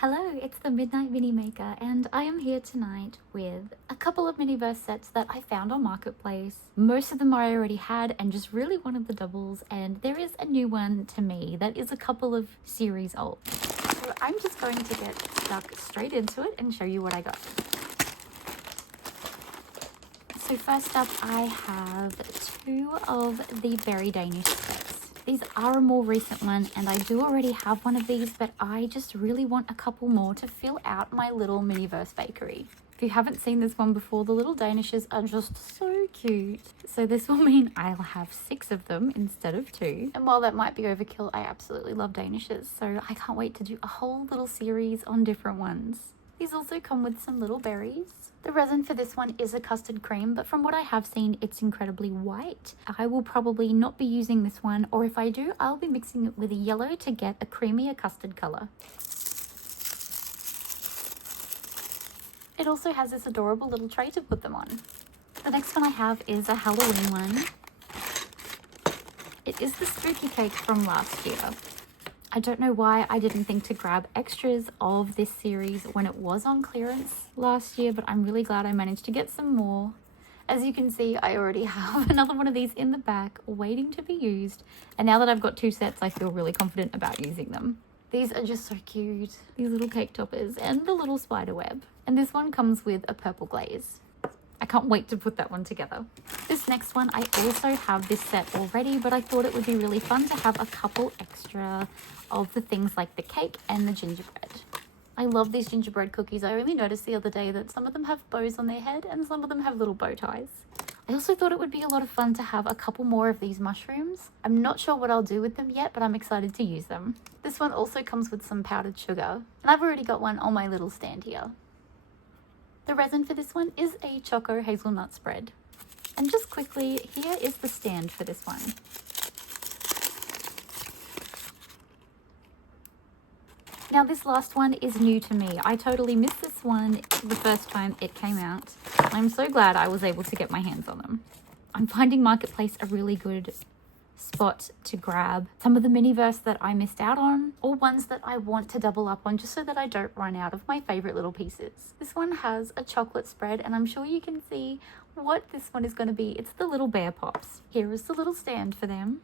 Hello, it's the Midnight Mini Maker, and I am here tonight with a couple of Miniverse sets that I found on Marketplace. Most of them I already had and just really wanted the doubles, and there is a new one to me that is a couple of series old. So I'm just going to get stuck straight into it and show you what I got. So first up, I have two of the Very Danish sets. These are a more recent one, and I do already have one of these, but I just really want a couple more to fill out my little Miniverse bakery. If you haven't seen this one before, the little Danishes are just so cute. So this will mean I'll have 6 of them instead of 2. And while that might be overkill, I absolutely love Danishes, so I can't wait to do a whole little series on different ones. These also come with some little berries. The resin for this one is a custard cream, but from what I have seen, it's incredibly white. I will probably not be using this one, or if I do, I'll be mixing it with a yellow to get a creamier custard color. It also has this adorable little tray to put them on. The next one I have is a Halloween one. It is the spooky cake from last year. I don't know why I didn't think to grab extras of this series when it was on clearance last year, but I'm really glad I managed to get some more. As you can see, I already have another one of these in the back waiting to be used. And now that I've got 2 sets, I feel really confident about using them. These are just so cute. These little cake toppers and the little spider web. And this one comes with a purple glaze. I can't wait to put that one together. This next one, I also have this set already, but I thought it would be really fun to have a couple extra of the things like the cake and the gingerbread. I love these gingerbread cookies. I only noticed the other day that some of them have bows on their head and some of them have little bow ties. I also thought it would be a lot of fun to have a couple more of these mushrooms. I'm not sure what I'll do with them yet, but I'm excited to use them. This one also comes with some powdered sugar, and I've already got one on my little stand here. The resin for this one is a choco hazelnut spread. And just quickly, here is the stand for this one. Now this last one is new to me. I totally missed this one the first time it came out. I'm so glad I was able to get my hands on them. I'm finding Marketplace a really good spot to grab some of the Miniverse that I missed out on, or ones that I want to double up on just so that I don't run out of my favorite little pieces. This one has a chocolate spread, and I'm sure you can see what this one is going to be. It's the little bear pops. Here is the little stand for them.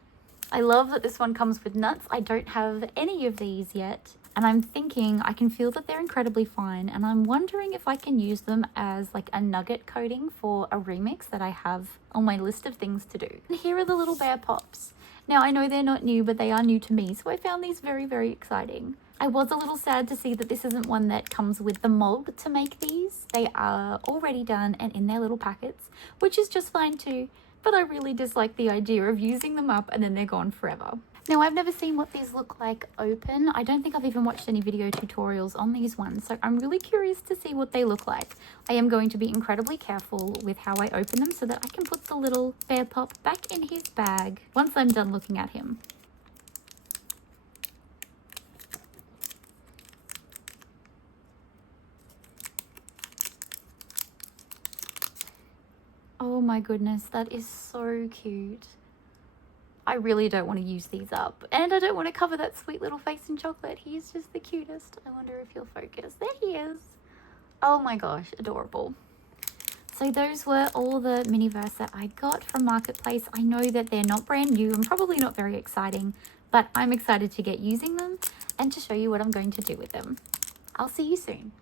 I love that this one comes with nuts. I don't have any of these yet, and I'm thinking I can feel that they're incredibly fine, and I'm wondering if I can use them as like a nugget coating for a remix that I have on my list of things to do. And here are the little bear pops. Now I know they're not new, but they are new to me, so I found these very, very exciting. I was a little sad to see that this isn't one that comes with the mold to make these. They are already done and in their little packets, which is just fine too, but I really dislike the idea of using them up and then they're gone forever. Now, I've never seen what these look like open. I don't think I've even watched any video tutorials on these ones, so I'm really curious to see what they look like. I am going to be incredibly careful with how I open them so that I can put the little bear pop back in his bag once I'm done looking at him. Oh my goodness, that is so cute. I really don't want to use these up, and I don't want to cover that sweet little face in chocolate. He's just the cutest. I wonder if he'll focus. There he is. Oh my gosh, adorable. So those were all the Miniverse that I got from Marketplace. I know that they're not brand new and probably not very exciting, but I'm excited to get using them and to show you what I'm going to do with them. I'll see you soon.